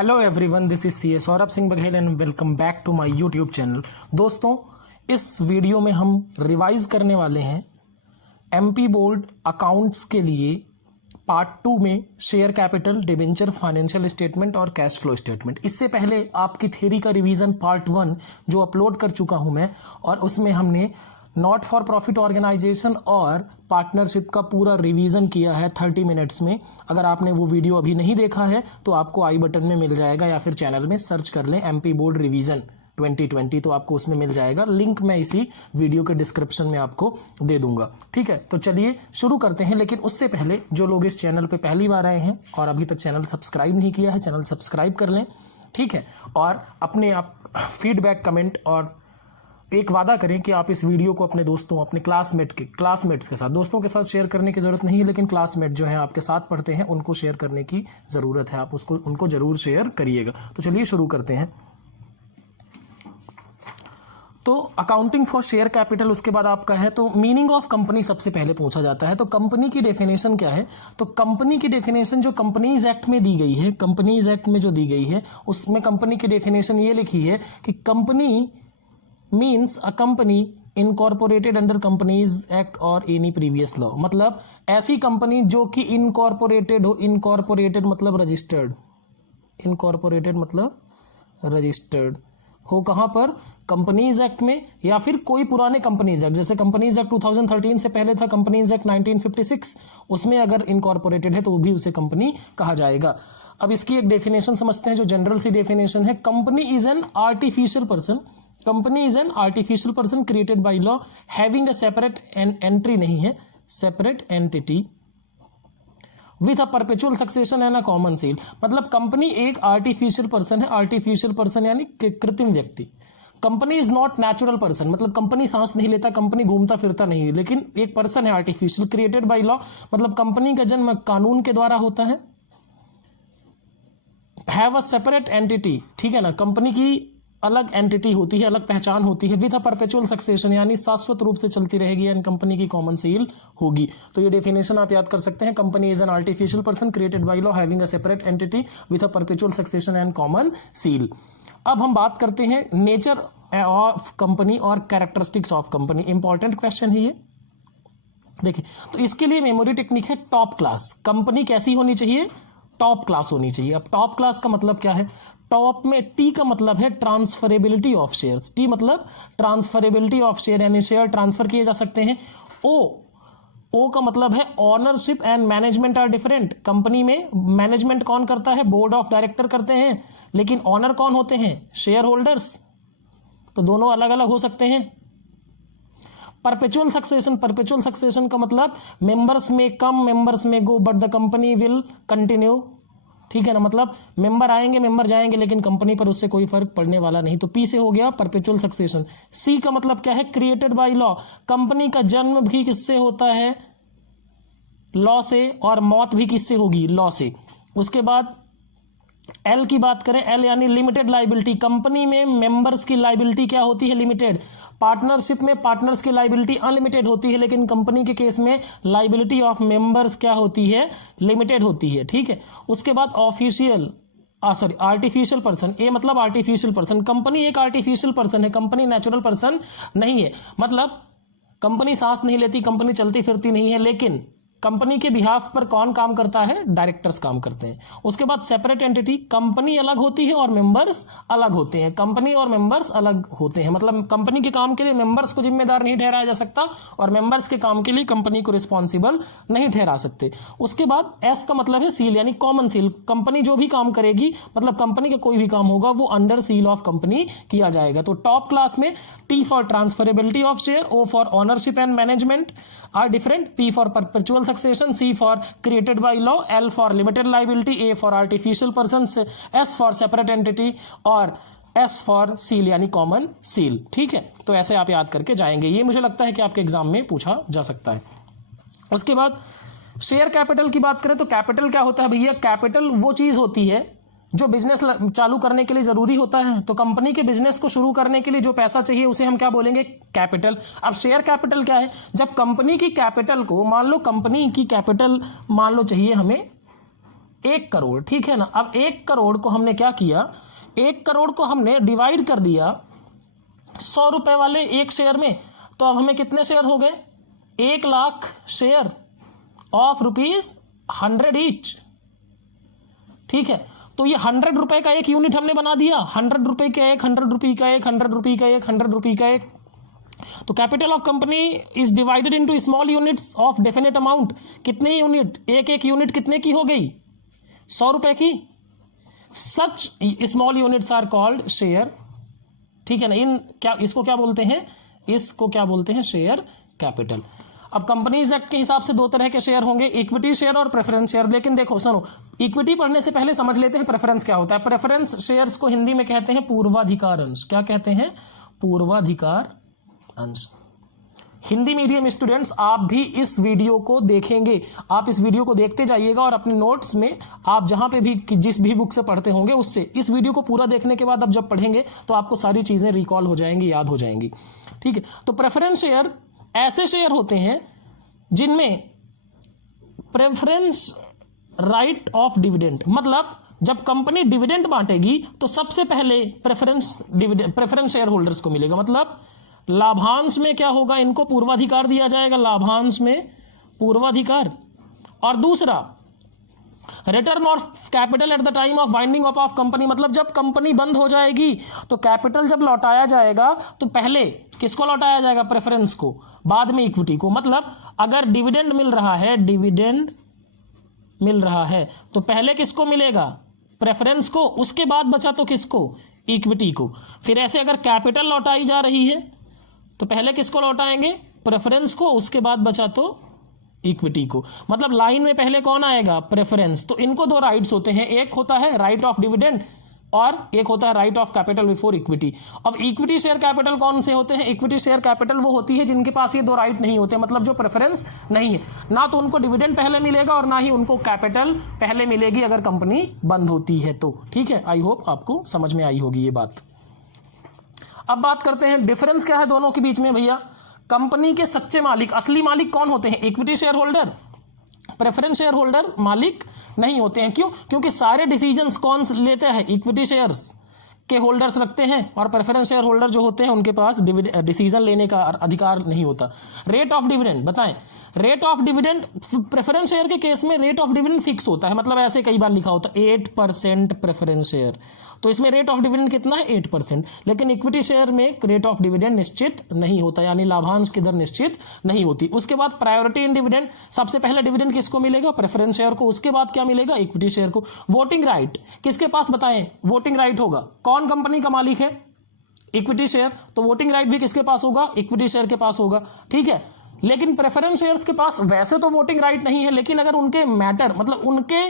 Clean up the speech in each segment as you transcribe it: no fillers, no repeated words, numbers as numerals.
Hello everyone, this is C Saurabh Singh Baghel and welcome back to my YouTube channel. दोस्तों, इस video में हम revise करने वाले हैं एमपी बोर्ड अकाउंट्स के लिए पार्ट 2 में share capital, debenture, financial statement और कैश फ्लो स्टेटमेंट। इससे पहले आपकी थ्योरी का रिवीजन पार्ट 1 जो अपलोड कर चुका हूं मैं, और उसमें हमने नॉट फॉर प्रॉफिट ऑर्गेनाइजेशन और पार्टनरशिप का पूरा रिवीजन किया है 30 मिनट्स में। अगर आपने वो वीडियो अभी नहीं देखा है तो आपको आई बटन में मिल जाएगा, या फिर चैनल में सर्च कर लें एमपी बोर्ड रिवीजन 2020 तो आपको उसमें मिल जाएगा। लिंक मैं इसी वीडियो के डिस्क्रिप्शन में आपको दे दूंगा। ठीक है, तो चलिए शुरू करते हैं। लेकिन उससे पहले जो लोग इस चैनल पे पहली बार आए हैं और अभी तक चैनल सब्सक्राइब नहीं किया है, चैनल सब्सक्राइब कर लें। ठीक है, और अपने आप फीडबैक, कमेंट, और एक वादा करें कि आप इस वीडियो को अपने दोस्तों, अपने क्लासमेट्स के साथ, दोस्तों के साथ शेयर करने की जरूरत नहीं है, लेकिन क्लासमेट जो है आपके साथ पढ़ते हैं उनको शेयर करने की जरूरत है। आप उनको जरूर शेयर करिएगा। तो चलिए शुरू करते हैं। तो अकाउंटिंग फॉर शेयर कैपिटल, उसके बाद आपका है तो मीनिंग ऑफ कंपनी सबसे पहले पूछा जाता है। तो कंपनी की डेफिनेशन क्या है? तो कंपनी की डेफिनेशन जो कंपनीज एक्ट में दी गई है, कंपनीज एक्ट में जो दी गई है उसमें कंपनी की डेफिनेशन ये लिखी है कि company means a company incorporated under companies act और एनी प्रीवियस लॉ। मतलब ऐसी कंपनी जो कि इनकॉर्पोरेटेड हो। इनकॉर्पोरेटेड मतलब रजिस्टर्ड, इनकॉर्पोरेटेड मतलब रजिस्टर्ड हो कहां पर? कंपनीज एक्ट में, या फिर कोई पुराने कंपनीज एक्ट, जैसे कंपनीज एक्ट 2013 से पहले था कंपनीज एक्ट 1956, उसमें अगर इनकॉर्पोरेटेड है तो वो भी उसे कंपनी कहा जाएगा। अब इसकी एक डेफिनेशन समझते हैं जो जनरल सी डेफिनेशन है। Company is an artificial person, company is an artificial person created by law having a separate entry, नहीं है, separate entity with a perpetual succession and a common seal. मतलब कंपनी एक artificial person है। Artificial person यानी कृत्रिम व्यक्ति। Company is not natural person, मतलब company सांस नहीं लेता, कंपनी घूमता फिरता नहीं है, लेकिन एक पर्सन है आर्टिफिशियल। क्रिएटेड बाय लॉ मतलब कंपनी का जन्म कानून के द्वारा होता है। हैव अ सेपरेट एंटिटी, ठीक है ना, कंपनी की अलग एंटिटी होती है, अलग पहचान होती है। विथ अ परपेचुअल सक्सेशन यानी शाश्वत रूप से चलती रहेगी, एंड कंपनी की कॉमन सील होगी। तो ये डेफिनेशन आप याद कर सकते हैं। Company is an artificial person created by law having a separate entity with a perpetual succession and common seal. अब हम बात करते हैं नेचर ऑफ कंपनी और characteristics of company. Important question है ये, देखिए। तो इसके लिए मेमोरी टेक्निक है टॉप क्लास। कंपनी कैसी होनी चाहिए? टॉप क्लास होनी चाहिए। अब टॉप क्लास का मतलब क्या है? टॉप में टी का मतलब है ट्रांसफरेबिलिटी ऑफ शेयर्स। टी मतलब ट्रांसफरेबिलिटी ऑफ शेयर, यानी शेयर ट्रांसफर किए जा सकते हैं। ओ का मतलब है ownership and management are different. Company में मैनेजमेंट कौन करता है? बोर्ड ऑफ डायरेक्टर करते हैं, लेकिन ऑनर कौन होते हैं? Share holders. तो दोनों अलग अलग हो सकते हैं। परपेचुअल सक्सेशन, परपेचुअल सक्सेशन का मतलब मेंबर्स में come, members may go, but the company will continue. ठीक है ना, मतलब मेंबर आएंगे, मेंबर जाएंगे, लेकिन कंपनी पर उससे कोई फर्क पड़ने वाला नहीं। तो पी से हो गया परपेचुअल सक्सेशन। सी का मतलब क्या है? Created by law. कंपनी का जन्म भी किससे होता है? लॉ से, और मौत भी किससे होगी? लॉ से। उसके बाद एल की बात करें, एल यानी लिमिटेड लाइबिलिटी। कंपनी में मेंबर्स की लाइबिलिटी क्या होती है? लिमिटेड। पार्टनरशिप में पार्टनर्स की लाइबिलिटी अनलिमिटेड होती है, लेकिन कंपनी के केस में लाइबिलिटी ऑफ मेंबर्स क्या होती है? लिमिटेड होती है। ठीक है, उसके बाद आर्टिफिशियल पर्सन। ए मतलब आर्टिफिशियल पर्सन। कंपनी एक आर्टिफिशियल पर्सन है, कंपनी नेचुरल पर्सन नहीं है। मतलब कंपनी सांस नहीं लेती, कंपनी चलती फिरती नहीं है, लेकिन कंपनी के बिहाफ पर कौन काम करता है? डायरेक्टर्स काम करते हैं। उसके बाद सेपरेट एंटिटी, कंपनी अलग होती है और मेंबर्स अलग होते हैं। कंपनी और मेंबर्स अलग होते हैं, मतलब कंपनी के काम के लिए मेंबर्स को जिम्मेदार नहीं ठहराया जा सकता, और मेंबर्स के काम के लिए कंपनी को रिस्पॉन्सिबल नहीं ठहरा सकते। उसके बाद एस का मतलब है सील, यानी कॉमन सील। कंपनी जो भी काम करेगी, मतलब कंपनी का कोई भी काम होगा, वो अंडर सील ऑफ कंपनी किया जाएगा। तो टॉप क्लास में T for transferability of share, O for ownership and management are different, P for perpetual succession, C for created by law, L for limited liability, A for artificial persons, S for separate entity और S for seal यानी common seal। ठीक है, तो ऐसे आप याद करके जाएंगे। ये मुझे लगता है कि आपके एग्जाम में पूछा जा सकता है। उसके बाद शेयर कैपिटल की बात करें तो कैपिटल क्या होता है भैया? कैपिटल वो चीज होती है जो बिजनेस चालू करने के लिए जरूरी होता है। तो कंपनी के बिजनेस को शुरू करने के लिए जो पैसा चाहिए उसे हम क्या बोलेंगे? कैपिटल। अब शेयर कैपिटल क्या है? जब कंपनी की कैपिटल को, मान लो कंपनी की कैपिटल मान लो चाहिए हमें 1 करोड़, ठीक है ना। अब 1 करोड़ को हमने क्या किया, 1 करोड़ को हमने डिवाइड कर दिया 100 रुपए वाले एक शेयर में, तो अब हमें कितने शेयर हो गए, 1 लाख शेयर ऑफ ₹100 ईच, ठीक है। तो ये 100 रुपए का एक यूनिट हमने बना दिया, 100 रुपए का एक, 100 रुपए का एक, 100 रुपए का एक, 100 रुपए का एक। तो capital of company is divided into small units of definite amount. कितने यूनिट, एक एक यूनिट कितने की हो गई, 100 रुपए की। Such small units are called share, ठीक है ना। इन क्या, इसको क्या बोलते हैं, इसको क्या बोलते हैं, शेयर कैपिटल। अब कंपनीज एक्ट के हिसाब से 2 तरह के शेयर होंगे, इक्विटी शेयर और प्रेफरेंस शेयर। लेकिन देखो सुनो, इक्विटी पढ़ने से पहले समझ लेते हैं प्रेफरेंस क्या होता है। प्रेफरेंस शेयर्स को हिंदी में कहते हैं पूर्वाधिकार अंश। क्या कहते हैं, पूर्वाधिकार अंश। हिंदी मीडियम स्टूडेंट्स, आप भी इस वीडियो को देखेंगे, आप इस वीडियो को देखते जाइएगा और अपने नोट्स में आप जहां पे भी जिस भी बुक से पढ़ते होंगे उससे इस वीडियो को पूरा देखने के बाद अब जब पढ़ेंगे तो आपको सारी चीजें रिकॉल हो जाएंगी, याद हो जाएंगी, ठीक है। तो प्रेफरेंस शेयर ऐसे शेयर होते हैं जिनमें प्रेफरेंस राइट ऑफ डिविडेंड, मतलब जब कंपनी डिविडेंड बांटेगी तो सबसे पहले प्रेफरेंस शेयर होल्डर्स को मिलेगा। मतलब लाभांश में क्या होगा, इनको पूर्वाधिकार दिया जाएगा, लाभांश में पूर्वाधिकार। और दूसरा, return of capital at the time of winding up of company, मतलब जब कंपनी बंद हो जाएगी तो कैपिटल जब लौटाया जाएगा तो पहले किसको लौटाया जाएगा, प्रेफरेंस को, बाद में इक्विटी को। मतलब अगर डिविडेंड मिल रहा है, डिविडेंड मिल रहा है तो पहले किसको मिलेगा, प्रेफरेंस को, उसके बाद बचा तो किसको, इक्विटी को। फिर ऐसे अगर कैपिटल लौटाई जा रही है तो पहले किसको लौटाएंगे, प्रेफरेंस को, उसके बाद बचा तो इक्विटी को। मतलब लाइन में पहले कौन आएगा, प्रेफरेंस। तो इनको 2 राइट्स होते हैं, एक होता है राइट ऑफ डिविडेंड और एक होता है right off capital before equity. अब इक्विटी शेयर कैपिटल कौन से होते हैं, इक्विटी शेयर कैपिटल वो होती है जिनके पास ये 2 राइट नहीं होते, मतलब जो प्रेफरेंस नहीं है, ना तो उनको डिविडेंड पहले मिलेगा और ना ही उनको कैपिटल पहले मिलेगी अगर कंपनी बंद होती है तो, ठीक है। आई होप आपको समझ में आई होगी ये बात। अब बात करते हैं डिफरेंस क्या है दोनों के बीच में भैया। कंपनी के सच्चे मालिक, असली मालिक कौन होते हैं, equity share holder. Preference share holder मालिक नहीं होते हैं। क्यों, क्योंकि सारे डिसीजंस कौन लेते हैं, इक्विटी शेयर्स के होल्डर्स रखते हैं और प्रेफरेंस शेयर होल्डर जो होते हैं उनके पास डिसीजन लेने का अधिकार नहीं होता। रेट ऑफ डिविडेंड बताएं, rate of dividend preference share के केस में रेट ऑफ डिविडेंड फिक्स होता है, मतलब ऐसे कई बार लिखा होता है 8% प्रेफरेंस शेयर, तो इसमें रेट ऑफ डिविडेंड कितना है, 8%। लेकिन इक्विटी शेयर में रेट ऑफ डिविडेंड निश्चित नहीं होता, यानी लाभांश की दर निश्चित नहीं होती। उसके बाद प्रायोरिटी इन डिविडेंड, सबसे पहले डिविडेंड किसको मिलेगा, प्रेफरेंस शेयर को, उसके बाद क्या मिलेगा, इक्विटी शेयर को। वोटिंग राइट किसके पास बताएं, वोटिंग राइट होगा, कौन कंपनी का मालिक है, इक्विटी शेयर, तो वोटिंग राइट भी किसके पास होगा, इक्विटी शेयर के पास होगा, ठीक है। लेकिन प्रेफरेंस शेयर्स के पास वैसे तो वोटिंग राइट नहीं है, लेकिन अगर उनके मैटर, मतलब उनके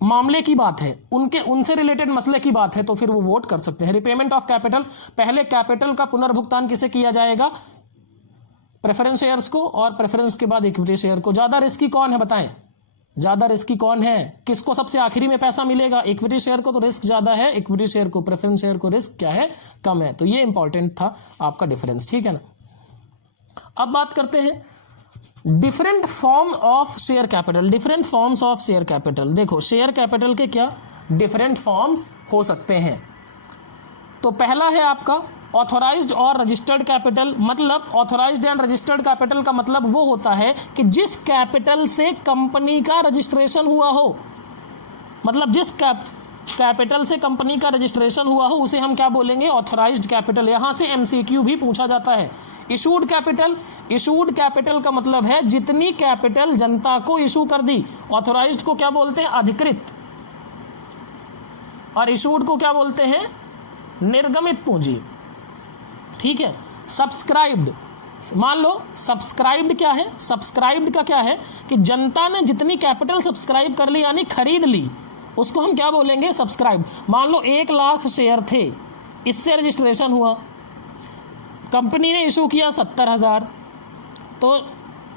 मामले की बात है, उनसे रिलेटेड मसले की बात है तो फिर वो वोट कर सकते हैं। रिपेमेंट ऑफ कैपिटल, पहले कैपिटल का पुनर्भुगतान किसे किया जाएगा, प्रेफरेंस शेयर्स को, और प्रेफरेंस के बाद इक्विटी शेयर को। ज्यादा रिस्की कौन है बताएं, ज्यादा रिस्की कौन है, किसको सबसे आखिरी में पैसा मिलेगा, इक्विटी शेयर को तो रिस्क ज्यादा है, इक्विटी शेयर को, प्रेफरेंस शेयर को रिस्क क्या है, कम है। तो ये इंपॉर्टेंट था आपका डिफरेंस, ठीक है ना। अब बात करते हैं different form of share capital, different forms of share capital. देखो शेयर कैपिटल के क्या डिफरेंट फॉर्म्स हो सकते हैं। तो पहला है आपका ऑथोराइज्ड और रजिस्टर्ड कैपिटल। मतलब ऑथोराइज्ड एंड रजिस्टर्ड कैपिटल का मतलब वो होता है कि जिस कैपिटल से कंपनी का रजिस्ट्रेशन हुआ हो, मतलब जिस कैपिटल से कंपनी का रजिस्ट्रेशन हुआ हो उसे हम क्या बोलेंगे, ऑथोराइज्ड कैपिटल। यहां से एमसीक्यू भी पूछा जाता है। इशूड कैपिटल, इशूड कैपिटल का मतलब है जितनी कैपिटल जनता को इशू कर दी। ऑथोराइज्ड को क्या बोलते हैं, अधिकृत, और इशूड को क्या बोलते हैं, निर्गमित पूंजी, ठीक है। सब्सक्राइब्ड, मान लो सब्सक्राइब्ड क्या है, सब्सक्राइब्ड का क्या है कि जनता ने जितनी कैपिटल सब्सक्राइब कर ली यानी खरीद ली, उसको हम क्या बोलेंगे, सब्सक्राइब। मान लो 1 लाख शेयर थे, इससे रजिस्ट्रेशन हुआ, कंपनी ने इशू किया 70,000, तो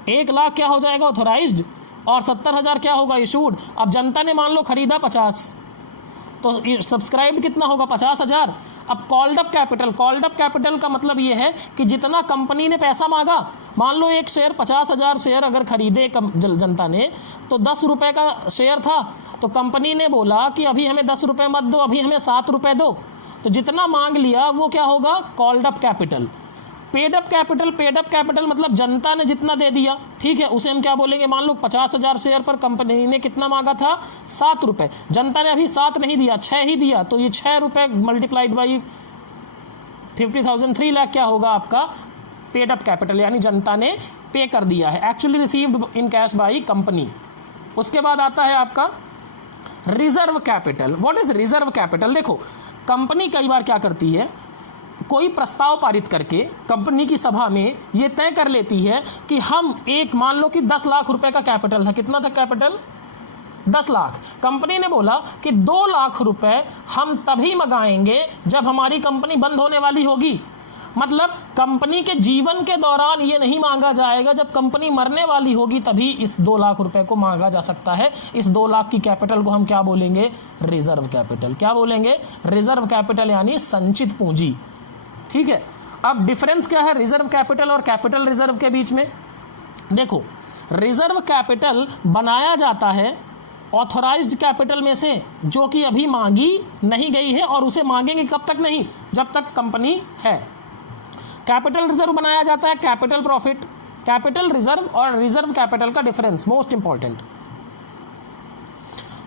1 लाख क्या हो जाएगा ऑथोराइज्ड और 70,000 क्या होगा इशूड। अब जनता ने मान लो खरीदा 50, तो सब्सक्राइब कितना होगा 50,000। अब कॉल्ड अप कैपिटल का मतलब ये है कि जितना कंपनी ने पैसा मांगा, मान लो एक शेयर 50,000 शेयर अगर खरीदे जनता ने, तो 10 रुपये का शेयर था, तो कंपनी ने बोला कि अभी हमें 10 रुपये मत दो, अभी हमें 7 रुपये दो, तो जितना मांग लिया वो क्या होगा, called up capital. Paid up capital मतलब जनता ने जितना दे दिया, ठीक है, उसे हम क्या बोलेंगे, मान लो 50,000 शेयर पर कंपनी ने कितना मांगा था, 7 रुपये, जनता ने अभी 7 नहीं दिया, 6 ही दिया, तो ये 6 रुपये मल्टीप्लाइड बाई 50,000, 3 लाख क्या होगा आपका पेड अप कैपिटल, यानी जनता ने पे कर दिया है, actually received in cash by company. उसके बाद आता है आपका reserve capital. What is reserve capital? देखो, कंपनी कई बार क्या करती है, कोई प्रस्ताव पारित करके कंपनी की सभा में ये तय कर लेती है कि हम एक, मान लो कि 10 लाख रुपए का कैपिटल था, कितना था कैपिटल, 10 लाख। कंपनी ने बोला कि 2 लाख रुपए हम तभी मंगाएंगे जब हमारी कंपनी बंद होने वाली होगी। मतलब कंपनी के जीवन के दौरान ये नहीं मांगा जाएगा, जब कंपनी मरने वाली होगी तभी इस 2 लाख रुपए को मांगा जा सकता है। इस 2 लाख की कैपिटल को हम क्या बोलेंगे, रिजर्व कैपिटल। क्या बोलेंगे, रिजर्व कैपिटल, यानी संचित पूंजी, ठीक है। अब डिफरेंस क्या है रिजर्व कैपिटल और कैपिटल रिजर्व के बीच में? देखो, रिजर्व कैपिटल बनाया जाता है ऑथराइज्ड कैपिटल में से, जो कि अभी मांगी नहीं गई है, और उसे मांगेंगे कब तक, नहीं, जब तक कंपनी है। कैपिटल रिजर्व बनाया जाता है कैपिटल प्रॉफिट। कैपिटल रिजर्व और रिजर्व कैपिटल का डिफरेंस मोस्ट इंपॉर्टेंट।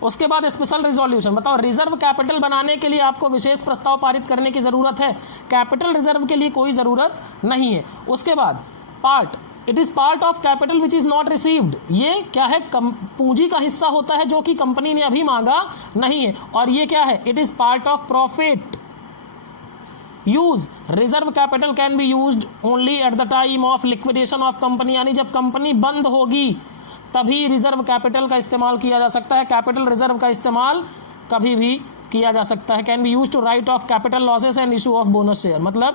उसके बाद स्पेशल रिजोल्यूशन। बताओ, रिजर्व कैपिटल बनाने के लिए आपको विशेष प्रस्ताव पारित करने की जरूरत है, कैपिटल रिजर्व के लिए कोई जरूरत नहीं है। उसके बाद part, it is part of capital which is not received. ये क्या है, पूंजी का हिस्सा होता है जो कि कंपनी ने अभी मांगा नहीं है। और ये क्या है, it is part of profit. Use, reserve capital can be used only at the time of liquidation of company, यानी जब कंपनी बंद होगी तभी रिजर्व कैपिटल का इस्तेमाल किया जा सकता है। कैपिटल रिजर्व का इस्तेमाल कभी भी किया जा सकता है। Can be use to write off capital losses and issue of bonus share, मतलब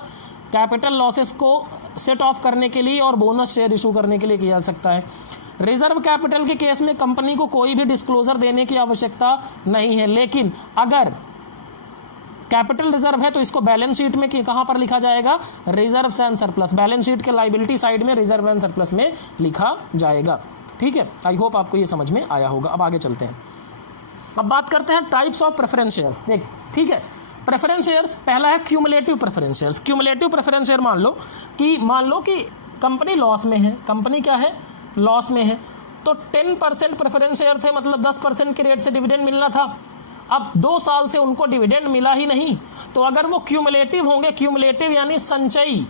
कैपिटल लॉसेस को सेट ऑफ करने के लिए और बोनस शेयर इशू करने के लिए किया जा सकता है। रिजर्व कैपिटल के केस में कंपनी को कोई भी डिस्क्लोजर देने की आवश्यकता नहीं है, लेकिन अगर कैपिटल रिजर्व है तो इसको बैलेंस शीट में कहां पर लिखा जाएगा, reserve and surplus. Balance sheet के लायबिलिटी साइड में रिजर्व एंड सरप्लस में लिखा जाएगा, ठीक है। आई होप आपको ये समझ में आया होगा। अब आगे चलते हैं, अब बात करते हैं टाइप्स ऑफ प्रेफरेंस शेयर्स। देख, ठीक है, प्रेफरेंस शेयर्स, पहला है cumulative preference shares. Cumulative preference share, मान लो कि कंपनी लॉस में है, कंपनी क्या है, लॉस में है, तो 10% प्रेफरेंस शेयर थे, मतलब 10% के रेट से डिविडेंड मिलना था। अब 2 साल से उनको डिविडेंड मिला ही नहीं, तो अगर वो क्यूमुलेटिव होंगे, क्यूमुलेटिव यानी संचयी,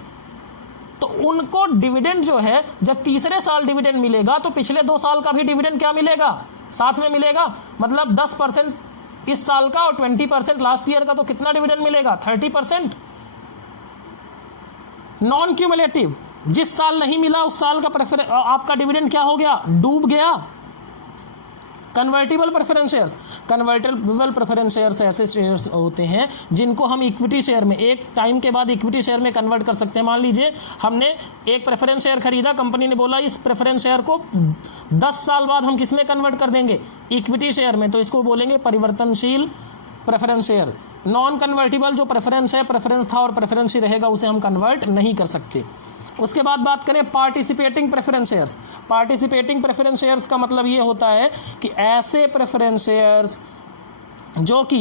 तो उनको डिविडेंड जो है जब तीसरे साल डिविडेंड मिलेगा तो पिछले 2 साल का भी डिविडेंड क्या मिलेगा, साथ में मिलेगा। मतलब 10% इस साल का और 20% लास्ट ईयर का, तो कितना डिविडेंड मिलेगा, 30%। नॉन क्यूमुलेटिव, जिस साल नहीं मिला उस साल का आपका डिविडेंड क्या हो गया, डूब गया। Convertible preference shares, convertible preference shares ऐसे शेयर्स होते हैं जिनको हम इक्विटी शेयर में एक टाइम के बाद इक्विटी शेयर में कन्वर्ट कर सकते हैं। मान लीजिए हमने एक प्रेफरेंस शेयर खरीदा, कंपनी ने बोला इस प्रेफरेंस शेयर को 10 साल बाद हम किस में कन्वर्ट कर देंगे, इक्विटी शेयर में, तो इसको बोलेंगे परिवर्तनशील प्रेफरेंस शेयर। नॉन कन्वर्टिबल जो प्रेफरेंस है, प्रेफरेंस था और प्रेफरेंस ही रहेगा, उसे हम कन्वर्ट नहीं कर सकते। उसके बाद बात करें participating preference shares. Participating preference shares का मतलब ये होता है कि ऐसे प्रेफरेंस शेयर्स जो कि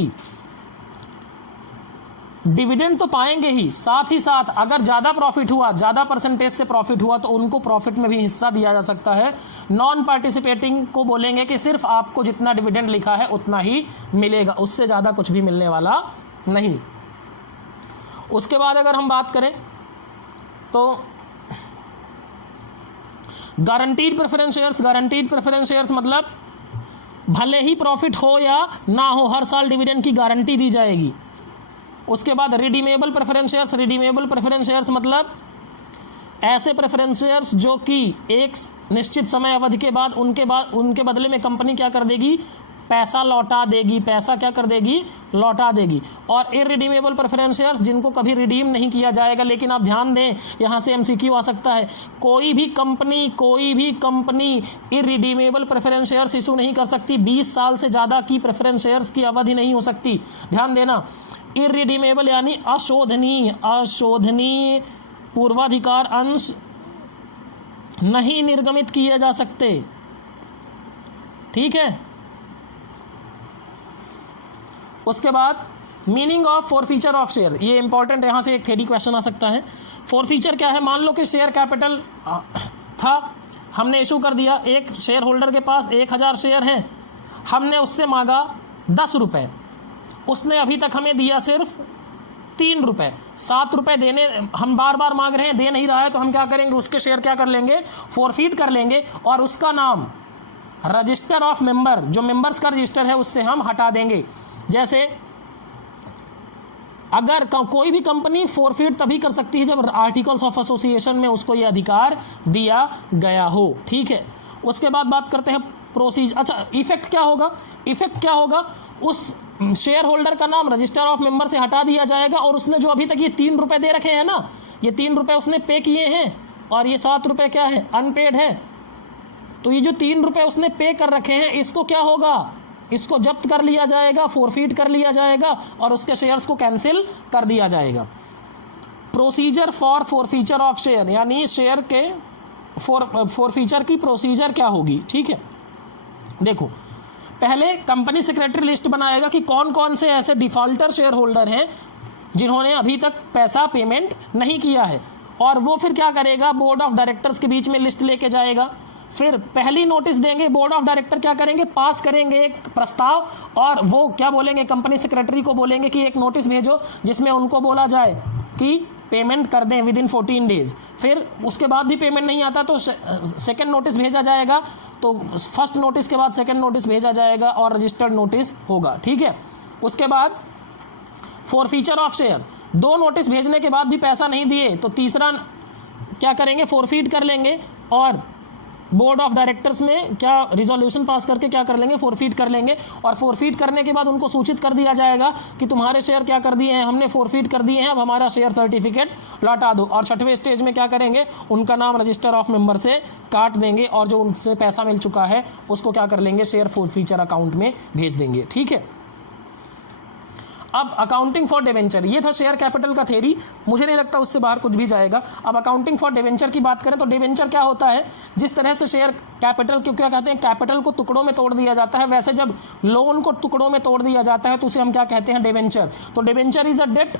डिविडेंड तो पाएंगे ही, साथ ही साथ अगर ज़्यादा प्रॉफिट हुआ, ज़्यादा परसेंटेज से प्रॉफिट हुआ तो उनको प्रॉफिट में भी हिस्सा दिया जा सकता है। नॉन पार्टिसिपेटिंग को बोलेंगे कि सिर्फ आपको जितना डिविडेंड लिखा है उतना ही मिलेगा, उससे ज़्यादा कुछ भी मिलने वाला नहीं। उसके बाद अगर हम बात करें तो guaranteed preference shares. Guaranteed preference shares मतलब भले ही प्रॉफिट हो या ना हो, हर साल डिविडेंड की गारंटी दी जाएगी। उसके बाद redeemable preference shares. Redeemable preference shares मतलब ऐसे प्रेफरेंस शेयर्स जो कि एक निश्चित समय अवधि के बाद उनके बदले में कंपनी क्या कर देगी, पैसा लौटा देगी, पैसा क्या कर देगी, लौटा देगी। और इररिडीमेबल प्रेफरेंस शेयर्स जिनको कभी रिडीम नहीं किया जाएगा, लेकिन आप ध्यान दें यहाँ से एमसीक्यू आ सकता है, कोई भी company irredeemable preference shares issue नहीं कर सकती, 20 साल से ज़्यादा की प्रेफरेंस शेयर्स की अवधि नहीं हो सकती। ध्यान देना, इररिडीमेबल यानी अशोधनीय पूर्वाधिकार अंश नहीं निर्गमित किए जा सकते, ठीक है। उसके बाद meaning of forfeiture of share, ये इंपॉर्टेंट, यहां से एक थ्योरी क्वेश्चन आ सकता है। फोरफीचर क्या है? मान लो कि शेयर कैपिटल था, हमने इशू कर दिया, एक शेयर होल्डर के पास 1000 शेयर हैं, हमने उससे मांगा 10 रुपये, उसने अभी तक हमें दिया सिर्फ 3 रुपये, 7 रुपये देने हम बार बार मांग रहे हैं, दे नहीं रहा है, तो हम क्या करेंगे, उसके शेयर क्या कर लेंगे, फोरफीट कर लेंगे, और उसका नाम रजिस्टर ऑफ मेंबर, जो मेंबर्स का रजिस्टर है उससे हम हटा देंगे। जैसे अगर कोई भी कंपनी फोरफीट तभी कर सकती है जब आर्टिकल्स ऑफ एसोसिएशन में उसको ये अधिकार दिया गया हो, ठीक है। उसके बाद बात करते हैं प्रोसीजर। अच्छा, इफेक्ट क्या होगा? इफेक्ट क्या होगा? उस शेयर होल्डर का नाम रजिस्टर ऑफ मेंबर से हटा दिया जाएगा, और उसने जो अभी तक ये 3 रुपये दे रखे हैं ना, ये 3 रुपये उसने पे किए हैं, और ये 7 रुपये क्या है, अनपेड है। तो ये जो 3 रुपये उसने पे कर रखे हैं, इसको क्या होगा, इसको जब्त कर लिया जाएगा, फोरफीट कर लिया जाएगा, और उसके शेयर्स को कैंसिल कर दिया जाएगा। Procedure for forfeiture of share, यानी शेयर के फोरफीचर की प्रोसीजर क्या होगी, ठीक है। देखो, पहले कंपनी सेक्रेटरी लिस्ट बनाएगा कि कौन कौन से ऐसे डिफॉल्टर शेयर होल्डर हैं जिन्होंने अभी तक पैसा पेमेंट नहीं किया है, और वो फिर क्या करेगा, बोर्ड ऑफ डायरेक्टर्स के बीच में लिस्ट लेके जाएगा। फिर पहली नोटिस देंगे, बोर्ड ऑफ डायरेक्टर क्या करेंगे, पास करेंगे एक प्रस्ताव, और वो क्या बोलेंगे, कंपनी सेक्रेटरी को बोलेंगे कि एक नोटिस भेजो जिसमें उनको बोला जाए कि पेमेंट कर दें विद इन 14 डेज। फिर उसके बाद भी पेमेंट नहीं आता तो सेकंड नोटिस भेजा जाएगा, तो फर्स्ट नोटिस के बाद सेकंड नोटिस भेजा जाएगा, और रजिस्टर्ड नोटिस होगा, ठीक है। उसके बाद फोरफीचर ऑफ शेयर, 2 नोटिस भेजने के बाद भी पैसा नहीं दिए तो तीसरा क्या करेंगे, फोरफीट कर लेंगे, और बोर्ड ऑफ डायरेक्टर्स में क्या रिजोल्यूशन पास करके क्या कर लेंगे, फोरफीट कर लेंगे। और फोरफीट करने के बाद उनको सूचित कर दिया जाएगा कि तुम्हारे शेयर क्या कर दिए हैं, हमने फोरफीट कर दिए हैं, अब हमारा शेयर सर्टिफिकेट लौटा दो। और 6वें स्टेज में क्या करेंगे, उनका नाम रजिस्टर ऑफ मेंबर से काट देंगे, और जो उनसे पैसा मिल चुका है उसको क्या कर लेंगे, शेयर फोरफीचर अकाउंट में भेज देंगे, ठीक है। अब अकाउंटिंग फॉर डिवेंचर, ये था शेयर कैपिटल का थ्योरी, मुझे नहीं लगता उससे बाहर कुछ भी जाएगा। अब अकाउंटिंग फॉर डिवेंचर की बात करें तो डिवेंचर क्या होता है, जिस तरह से शेयर कैपिटल को क्या कहते हैं, कैपिटल को टुकड़ों में तोड़ दिया जाता है, वैसे जब लोन को टुकड़ों में तोड़ दिया जाता है तो उसे हम क्या कहते हैं, डिवेंचर। तो debenture is a debt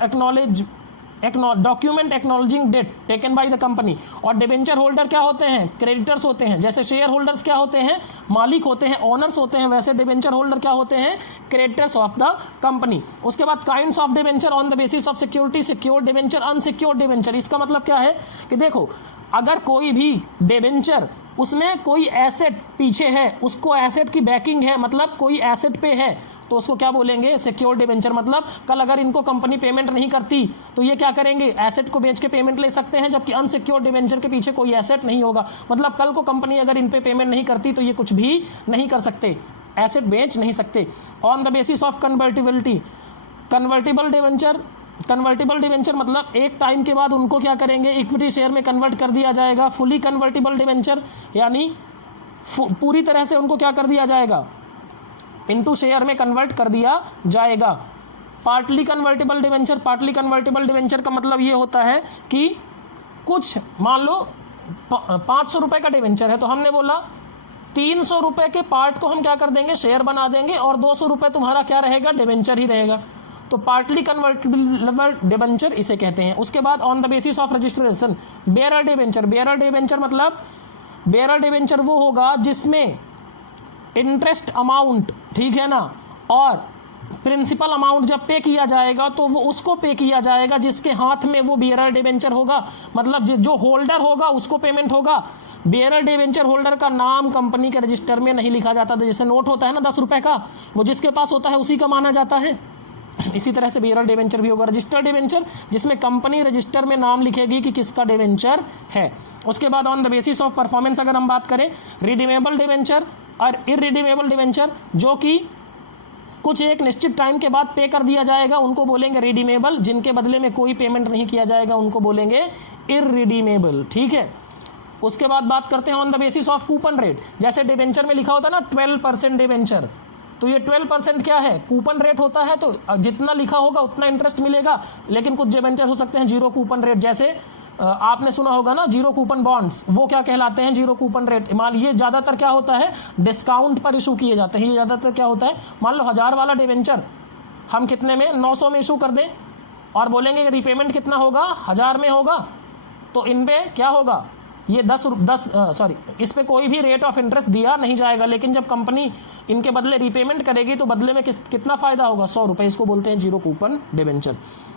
document acknowledging debt taken by the company. और डिवेंचर होल्डर क्या होते हैं, क्रेडिटर्स होते हैं। जैसे शेयर होल्डर्स क्या होते हैं, मालिक होते हैं, ओनर्स होते हैं, वैसे डिवेंचर होल्डर क्या होते हैं, क्रेडिटर्स ऑफ द कंपनी। उसके बाद kinds of debenture on the basis of security, secured debenture, unsecured debenture. इसका मतलब क्या है कि देखो, अगर कोई भी डिवेंचर उसमें कोई एसेट पीछे है, उसको एसेट की बैकिंग है, मतलब कोई एसेट पे है, तो उसको क्या बोलेंगे, सिक्योर्ड डिवेंचर। मतलब कल अगर इनको कंपनी पेमेंट नहीं करती तो ये क्या करेंगे, एसेट को बेच के पेमेंट ले सकते हैं, जबकि अनसिक्योर्ड डिवेंचर के पीछे कोई एसेट नहीं होगा। मतलब कल को कंपनी अगर इन पे पेमेंट नहीं करती तो ये कुछ भी नहीं कर सकते, एसेट बेच नहीं सकते। On the basis of convertibility, convertible debenture मतलब एक टाइम के बाद उनको क्या करेंगे, इक्विटी शेयर में कन्वर्ट कर दिया जाएगा। फुली कन्वर्टिबल डिवेंचर यानी पूरी तरह से उनको क्या कर दिया जाएगा, इनटू शेयर में कन्वर्ट कर दिया जाएगा। पार्टली कन्वर्टिबल डिवेंचर का मतलब ये होता है कि कुछ, मान लो 500 रुपये का डिवेंचर है, तो हमने बोला 300 रुपये के पार्ट को हम क्या कर देंगे, शेयर बना देंगे, और 200 रुपये तुम्हारा क्या रहेगा, डिवेंचर ही रहेगा। तो पार्टली कन्वर्टिबल डिवेंचर इसे कहते हैं। उसके बाद on the basis of registration, bearer debenture मतलब बेयरर डिवेंचर वो होगा जिसमें इंटरेस्ट अमाउंट, ठीक है ना, और प्रिंसिपल अमाउंट जब पे किया जाएगा तो वो उसको पे किया जाएगा जिसके हाथ में वो बेयरर डिवेंचर होगा। मतलब जो होल्डर होगा उसको पेमेंट होगा। बेयरर डिवेंचर होल्डर का नाम कंपनी के रजिस्टर में नहीं लिखा जाता, जैसे नोट होता है ना 10 रुपए का, वो जिसके पास होता है उसी का माना जाता है। इसी तरह से बेयरर डिवेंचर भी होगा। रजिस्टर्ड डिवेंचर जिसमें कंपनी रजिस्टर में नाम लिखेगी कि किसका डिवेंचर है। उसके बाद on the basis of performance अगर हम बात करें, रिडीमेबल डिवेंचर और इररिडीमेबल डिवेंचर, जो कि कुछ एक निश्चित टाइम के बाद पे कर दिया जाएगा, उनको बोलेंगे रिडीमेबल, जिनके बदले में कोई पेमेंट नहीं किया जाएगा उनको बोलेंगे इररिडीमेबल, ठीक है। उसके बाद बात करते हैं on the basis of coupon rate. जैसे डिबेंचर में लिखा होता है ना 12% डिबेंचर, तो ये 12% क्या है, कूपन रेट होता है, तो जितना लिखा होगा उतना इंटरेस्ट मिलेगा। लेकिन कुछ डिबेंचर हो सकते हैं जीरो कूपन रेट, जैसे आपने सुना होगा ना जीरो कूपन बॉन्ड्स, वो क्या कहलाते हैं, जीरो कूपन रेट। मान ये ज्यादातर क्या होता है, डिस्काउंट पर इशू किए जाते हैं। ये ज्यादातर क्या होता है, मान लो 1000 वाला डिबेंचर हम कितने में, 900 में इशू कर दें और बोलेंगे कि रिपेमेंट कितना होगा, 1000 में होगा, तो इन पे क्या होगा, ये 10 इस पे कोई भी रेट ऑफ इंटरेस्ट दिया नहीं जाएगा। लेकिन जब कंपनी इनके बदले रीपेमेंट करेगी तो बदले में कितना फायदा होगा, 100 रुपए। इसको बोलते हैं जीरो कूपन डिबेंचर।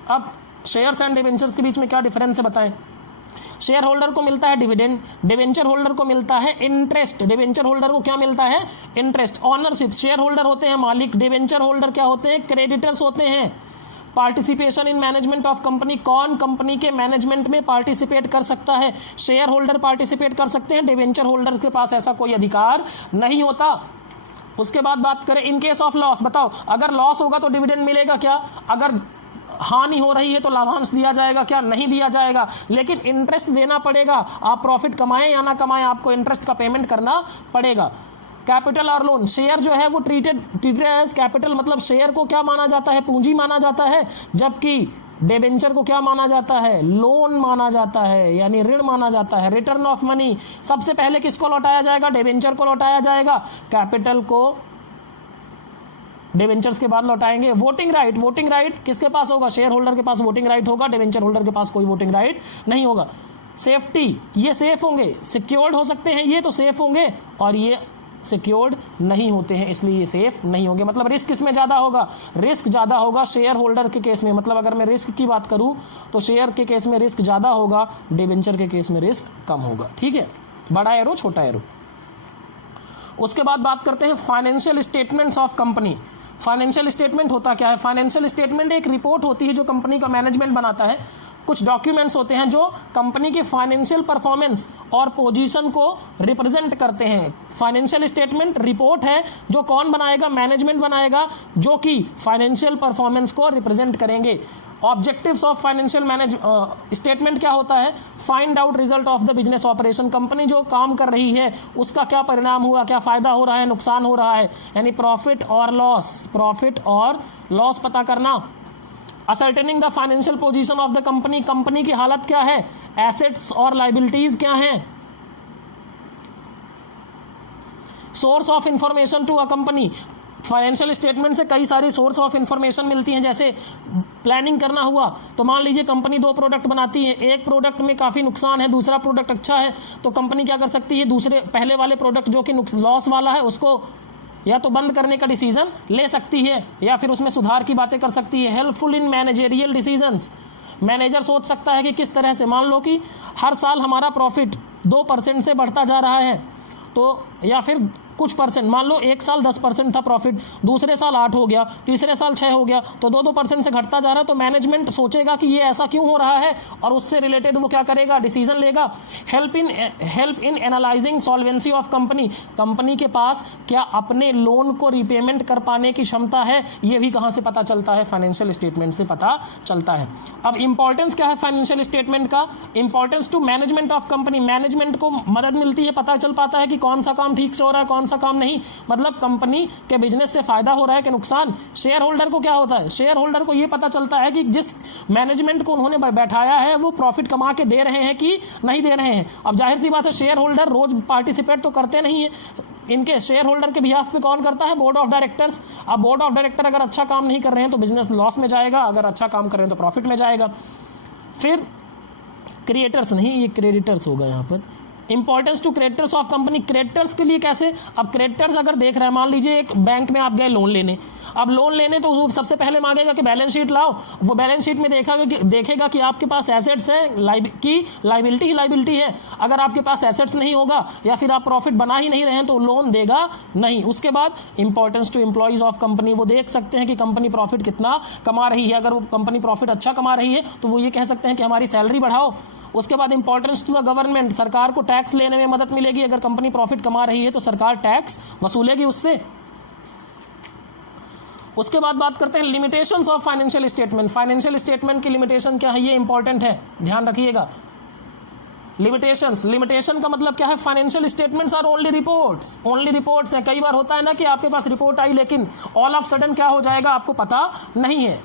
अब शेयर्स एंड डिबेंचर्स के बीच में क्या डिफरेंस है बताएं। शेयर होल्डर को मिलता है डिविडेंड, डिबेंचर होल्डर को मिलता है इंटरेस्ट। डिबेंचर होल्डर को क्या मिलता है, इंटरेस्ट। ऑनरशिप, शेयर होल्डर होते हैं मालिक, डिबेंचर होल्डर क्या होते हैं, क्रेडिटर्स होते हैं। Participation in management of company, कौन कंपनी के मैनेजमेंट में पार्टिसिपेट कर सकता है, शेयर होल्डर पार्टिसिपेट कर सकते हैं, डिबेंचर होल्डर के पास ऐसा कोई अधिकार नहीं होता। उसके बाद बात करें इन केस ऑफ लॉस, बताओ अगर लॉस होगा तो डिविडेंड मिलेगा क्या, अगर हानि हो रही है तो लाभांश दिया जाएगा क्या, नहीं दिया जाएगा। लेकिन इंटरेस्ट देना पड़ेगा, आप प्रॉफिट कमाएं या ना कमाएं आपको इंटरेस्ट का पेमेंट करना पड़ेगा। कैपिटल और लोन, शेयर जो है वो ट्रीटेड एज कैपिटल, मतलब शेयर को क्या माना जाता है, पूंजी माना जाता है, जबकि डिबेंचर को क्या माना जाता है, लोन माना जाता है, यानी ऋण माना जाता है। रिटर्न ऑफ मनी, सबसे पहले किसको लौटाया जाएगा, डिबेंचर को लौटाया जाएगा, कैपिटल को डिबेंचर्स के बाद लौटाएंगे। वोटिंग राइट, वोटिंग राइट किसके पास होगा, शेयर होल्डर के पास वोटिंग राइट होगा, डिबेंचर होल्डर के पास कोई वोटिंग राइट नहीं होगा। सेफ्टी, ये सेफ होंगे, सिक्योर्ड हो सकते हैं, ये तो सेफ होंगे, और ये सिक्योर्ड नहीं होते हैं, इसलिए ये सेफ नहीं होंगे। मतलब रिस्क इसमें ज्यादा होगा, रिस्क ज्यादा होगा शेयर होल्डर के केस में। मतलब अगर मैं रिस्क की बात करूं तो शेयर के केस में रिस्क ज्यादा होगा, डिबेंचर के केस में रिस्क कम होगा, ठीक है। बड़ा एरो छोटा एरो। उसके बाद बात करते हैं financial statements of company. Financial statement होता क्या है, फाइनेंशियल स्टेटमेंट एक रिपोर्ट होती है जो कंपनी का मैनेजमेंट बनाता है। कुछ डॉक्यूमेंट्स होते हैं जो कंपनी की फाइनेंशियल परफॉर्मेंस और पोजीशन को रिप्रेजेंट करते हैं। फाइनेंशियल स्टेटमेंट रिपोर्ट है जो कौन बनाएगा, मैनेजमेंट बनाएगा, जो कि फाइनेंशियल परफॉर्मेंस को रिप्रेजेंट करेंगे। ऑब्जेक्टिव्स ऑफ फाइनेंशियल स्टेटमेंट क्या होता है, find out result of the business operation, company जो काम कर रही है उसका क्या परिणाम हुआ, क्या फायदा हो रहा है, नुकसान हो रहा है, यानी प्रॉफिट और लॉस पता करना। Ascertaining the financial position of the company, company की हालत क्या है, एसेट्स और लाइबिलिटीज क्या हैं। Source of information to a company, financial statement से कई सारी सोर्स ऑफ इंफॉर्मेशन मिलती हैं। जैसे प्लानिंग करना हुआ तो मान लीजिए कंपनी 2 प्रोडक्ट बनाती है, एक प्रोडक्ट में काफ़ी नुकसान है, दूसरा प्रोडक्ट अच्छा है, तो कंपनी क्या कर सकती है, पहले वाले प्रोडक्ट जो कि लॉस वाला है उसको या तो बंद करने का डिसीजन ले सकती है या फिर उसमें सुधार की बातें कर सकती है। Helpful in managerial decisions, manager सोच सकता है कि किस तरह से, मान लो कि हर साल हमारा प्रॉफिट 2% से बढ़ता जा रहा है, तो या फिर कुछ परसेंट, मान लो एक साल 10% था प्रॉफिट, दूसरे साल 8 हो गया, तीसरे साल 6 हो गया, तो 2% से घटता जा रहा है, तो मैनेजमेंट सोचेगा कि ये ऐसा क्यों हो रहा है और उससे रिलेटेड वो क्या करेगा, डिसीजन लेगा। Help in analysing solvency of company, company के पास क्या अपने लोन को रिपेमेंट कर पाने की क्षमता है, ये भी कहाँ से पता चलता है, फाइनेंशियल स्टेटमेंट से पता चलता है। अब इंपॉर्टेंस क्या है फाइनेंशियल स्टेटमेंट का, importance to management of company, management को मदद मिलती है, पता चल पाता है कि कौन सा काम ठीक से हो रहा है, कौन सा काम नहीं, मतलब कंपनी के बिजनेस से फायदा हो रहा है कि नुकसान। शेयर होल्डर को क्या होता है, शेयर होल्डर को यह पता चलता है कि जिस मैनेजमेंट को उन्होंने बैठाया है वो प्रॉफिट कमा के दे रहे हैं कि नहीं दे रहे हैं। अब जाहिर सी बात है शेयर होल्डर रोज पार्टिसिपेट तो करते नहीं है, इनके शेयर होल्डर के बिहाफ पे कौन करता है, बोर्ड ऑफ डायरेक्टर्स। अब बोर्ड ऑफ डायरेक्टर अगर अच्छा काम नहीं कर रहे हैं तो बिजनेस लॉस में जाएगा, अगर अच्छा काम कर रहे हैं तो प्रॉफिट में जाएगा। फिर क्रिएटर्स नहीं, ये क्रेडिटर्स होगा यहाँ पर। Importance to creditors of company, creditors के लिए कैसे, अब क्रेडिटर्स अगर देख रहे हैं, मान लीजिए एक बैंक में आप गए लोन लेने, अब लोन लेने तो वो सबसे पहले मांगेगा कि बैलेंस शीट लाओ, वो बैलेंस शीट में देखेगा कि आपके पास एसेट्स है की लाइबिलिटी ही लाइबिलिटी है। अगर आपके पास एसेट्स नहीं होगा या फिर आप प्रॉफिट बना ही नहीं रहे हैं तो लोन देगा नहीं। उसके बाद importance to employees of company, वो देख सकते हैं कि कंपनी प्रॉफिट कितना कमा रही है, अगर वो कंपनी प्रॉफिट अच्छा कमा रही है तो वो ये कह सकते हैं कि हमारी सैलरी बढ़ाओ। उसके बाद इंपॉर्टेंस टू द गवर्नमेंट, सरकार को टैक्स लेने में मदद मिलेगी, अगर कंपनी प्रॉफिट कमा रही है तो सरकार टैक्स वसूलेगी उससे। उसके बाद बात करते हैं limitations of financial statement. Financial statement की लिमिटेशन क्या है, ये इंपॉर्टेंट है, ध्यान रखिएगा। लिमिटेशन का मतलब क्या है, financial statements are only reports है। कई बार होता है ना कि आपके पास रिपोर्ट आई लेकिन ऑल ऑफ सडन क्या हो जाएगा आपको पता नहीं है।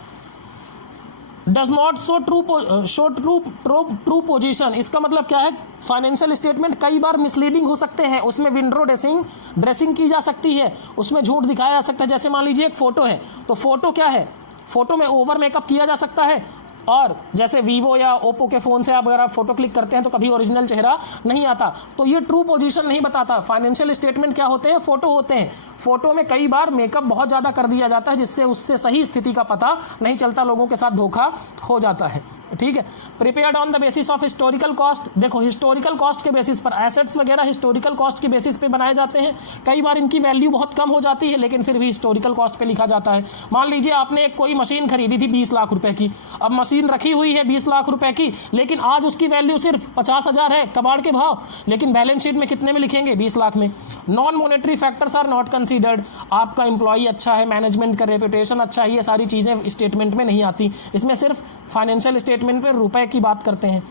Does not show true position, इसका मतलब क्या है, फाइनेंशियल स्टेटमेंट कई बार मिसलीडिंग हो सकते हैं, उसमें विंडो ड्रेसिंग की जा सकती है, उसमें झूठ दिखाया जा सकता है। जैसे मान लीजिए एक फोटो है, तो फोटो क्या है, फोटो में ओवर मेकअप किया जा सकता है, और जैसे वीवो या ओप्पो के फ़ोन से आप अगर आप फोटो क्लिक करते हैं तो कभी ओरिजिनल चेहरा नहीं आता, तो ये ट्रू पोजीशन नहीं बताता। फाइनेंशियल स्टेटमेंट क्या होते हैं, फोटो होते हैं, फोटो में कई बार मेकअप बहुत ज़्यादा कर दिया जाता है जिससे उससे सही स्थिति का पता नहीं चलता, लोगों के साथ धोखा हो जाता है, ठीक है। Prepared on the basis of historical cost, देखो हिस्टोरिकल कॉस्ट के बेसिस पर, एसेट्स वगैरह हिस्टोरिकल कॉस्ट के बेसिस पे बनाए जाते हैं। कई बार इनकी वैल्यू बहुत कम हो जाती है लेकिन फिर भी हिस्टोरिकल कॉस्ट पे लिखा जाता है। मान लीजिए आपने कोई मशीन खरीदी थी 20 लाख रुपए की, अब मशीन रखी हुई है 20 लाख रुपए की, लेकिन आज उसकी वैल्यू सिर्फ 50,000 है कबाड़ के भाव, लेकिन बैलेंस शीट में कितने में लिखेंगे, 20 लाख में। Non monetary factors are not considered, आपका एम्प्लॉई अच्छा है, मैनेजमेंट का रेपुटेशन अच्छा है, ये सारी चीज़ें स्टेटमेंट में नहीं आती, इसमें सिर्फ फाइनेंशियल स्टेटमेंट में रुपए की बात करते हैं।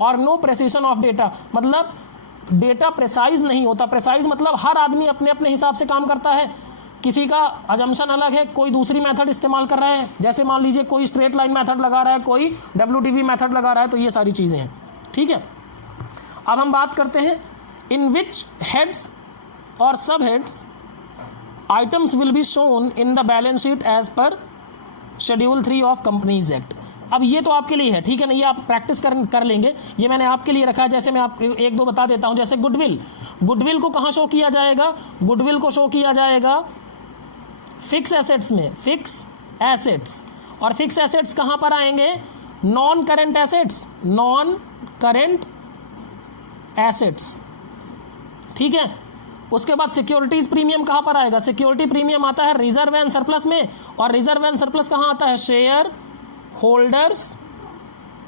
और नो प्रेसिशन ऑफ डेटा, मतलब डेटा प्रेसाइज नहीं होता। प्रेसाइज मतलब हर आदमी अपने अपने हिसाब से काम करता है, किसी का अजम्पशन अलग है, कोई दूसरी मेथड इस्तेमाल कर रहा है, जैसे मान लीजिए कोई स्ट्रेट लाइन मेथड लगा रहा है, कोई WDV मेथड लगा रहा है, तो ये सारी चीज़ें हैं, ठीक है। अब हम बात करते हैं इन विच हेड्स और sub heads items will be shown in the balance sheet as per schedule 3 of companies act. अब ये तो आपके लिए है, ठीक है ना, ये आप प्रैक्टिस कर लेंगे, ये मैंने आपके लिए रखा है। जैसे मैं आपको एक दो बता देता हूँ, जैसे गुडविल को कहाँ शो किया जाएगा, गुडविल को शो किया जाएगा फिक्स एसेट्स में, फिक्स एसेट्स, और फिक्स एसेट्स कहाँ पर आएंगे, नॉन करेंट एसेट्स, ठीक है। उसके बाद सिक्योरिटीज प्रीमियम कहाँ पर आएगा, सिक्योरिटी प्रीमियम आता है रिजर्व एंड सरप्लस में, और रिजर्व एंड सरप्लस कहाँ आता है, शेयर होल्डर्स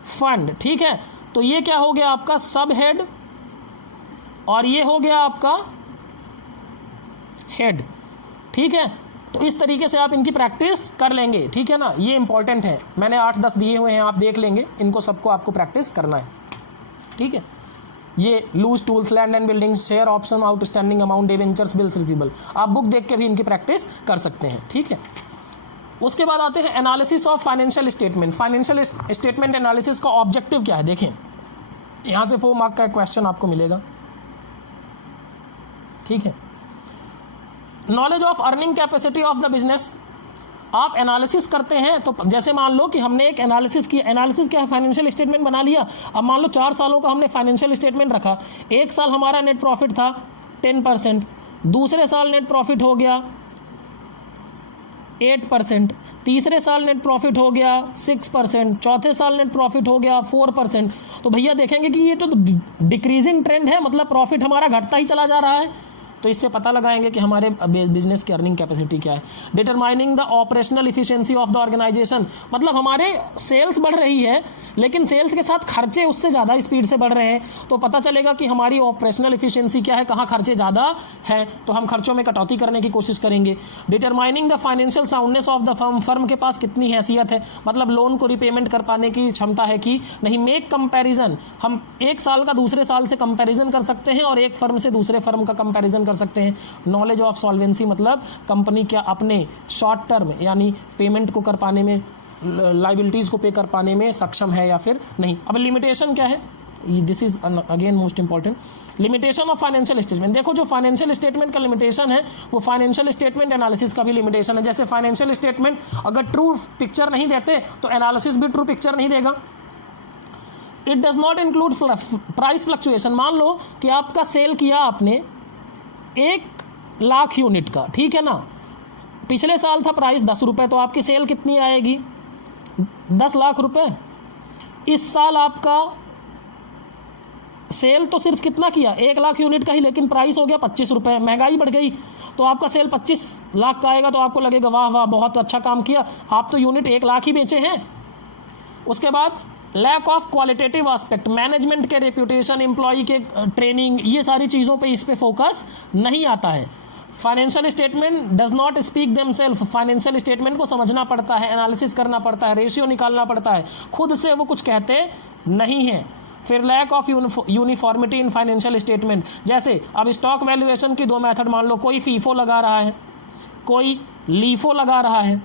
फंड, ठीक है। तो ये क्या हो गया आपका सब हेड, और ये हो गया आपका हेड, ठीक है। तो इस तरीके से आप इनकी प्रैक्टिस कर लेंगे, ठीक है ना, ये इंपॉर्टेंट है, मैंने 8-10 दिए हुए हैं, आप देख लेंगे, इनको सबको आपको प्रैक्टिस करना है, ठीक है। ये loose tools, land and building, share option, outstanding amount, debentures, bills receivable, आप बुक देख के भी इनकी प्रैक्टिस कर सकते हैं, ठीक है। उसके बाद आते हैं analysis of financial statement. Financial statement analysis का ऑब्जेक्टिव क्या है, देखें, यहां से 4 मार्क का क्वेश्चन आपको मिलेगा, ठीक है। Knowledge of earning capacity of the business, आप एनालिसिस करते हैं तो जैसे मान लो कि हमने एक एनालिसिस किया, एनालिसिस क्या है, फाइनेंशियल स्टेटमेंट बना लिया। अब मान लो 4 सालों का हमने फाइनेंशियल स्टेटमेंट रखा, एक साल हमारा नेट प्रॉफिट था 10%, दूसरे साल नेट प्रॉफिट हो गया 8%, तीसरे साल नेट प्रॉफिट हो गया 6%, चौथे साल नेट प्रॉफिट हो गया 4%। तो भैया देखेंगे कि ये तो डिक्रीजिंग ट्रेंड है, मतलब प्रॉफिट हमारा घटता ही चला जा रहा है, तो इससे पता लगाएंगे कि हमारे बिजनेस की अर्निंग कैपेसिटी क्या है। Determining the operational efficiency of the organization, मतलब हमारे सेल्स बढ़ रही है लेकिन सेल्स के साथ खर्चे उससे ज़्यादा स्पीड से बढ़ रहे हैं, तो पता चलेगा कि हमारी ऑपरेशनल इफिशिएंसी क्या है, कहाँ खर्चे ज़्यादा है, तो हम खर्चों में कटौती करने की कोशिश करेंगे। Determining the financial soundness of the firm, firm के पास कितनी हैसियत है, मतलब लोन को रिपेमेंट कर पाने की क्षमता है कि नहीं। मेक कंपैरिजन, हम एक साल का दूसरे साल से कंपैरिजन कर सकते हैं और एक फर्म से दूसरे फर्म का कंपैरिजन कर सकते हैं। नॉलेज ऑफ सॉल्वेंसी, मतलब कंपनी क्या अपने शॉर्ट टर्म यानी पेमेंट को कर पाने में, लाइबिलिटीज को पे कर पाने में सक्षम है या फिर नहीं। अब लिमिटेशन क्या है, this is again most important, limitation of financial statement. देखो जो फाइनेंशियल स्टेटमेंट का लिमिटेशन है वो फाइनेंशियल स्टेटमेंट एनालिसिस का भी लिमिटेशन है। जैसे फाइनेंशियल स्टेटमेंट अगर ट्रू पिक्चर नहीं देते तो एनालिसिस भी ट्रू पिक्चर नहीं देगा। It does not include price fluctuation, मान लो कि आपका सेल किया आपने 1 लाख यूनिट का, ठीक है ना, पिछले साल था प्राइस 10 रुपये, तो आपकी सेल कितनी आएगी 10 लाख रुपए। इस साल आपका सेल तो सिर्फ कितना किया 1 लाख यूनिट का ही, लेकिन प्राइस हो गया 25 रुपये, महंगाई बढ़ गई, तो आपका सेल 25 लाख का आएगा, तो आपको लगेगा वाह वाह बहुत अच्छा काम किया, आप तो यूनिट 1 लाख ही बेचे हैं। उसके बाद lack of qualitative aspect, management के रेप्यूटेशन, एम्प्लॉय के ट्रेनिंग, ये सारी चीज़ों पे इस पे फोकस नहीं आता है। Financial statement does not speak themselves, financial statement को समझना पड़ता है, एनालिसिस करना पड़ता है, रेशियो निकालना पड़ता है, खुद से वो कुछ कहते नहीं है। फिर lack of uniformity in financial statement, जैसे अब स्टॉक वैल्यूएशन की दो मेथड मान लो, कोई फीफो लगा रहा है, कोई लीफो लगा रहा है,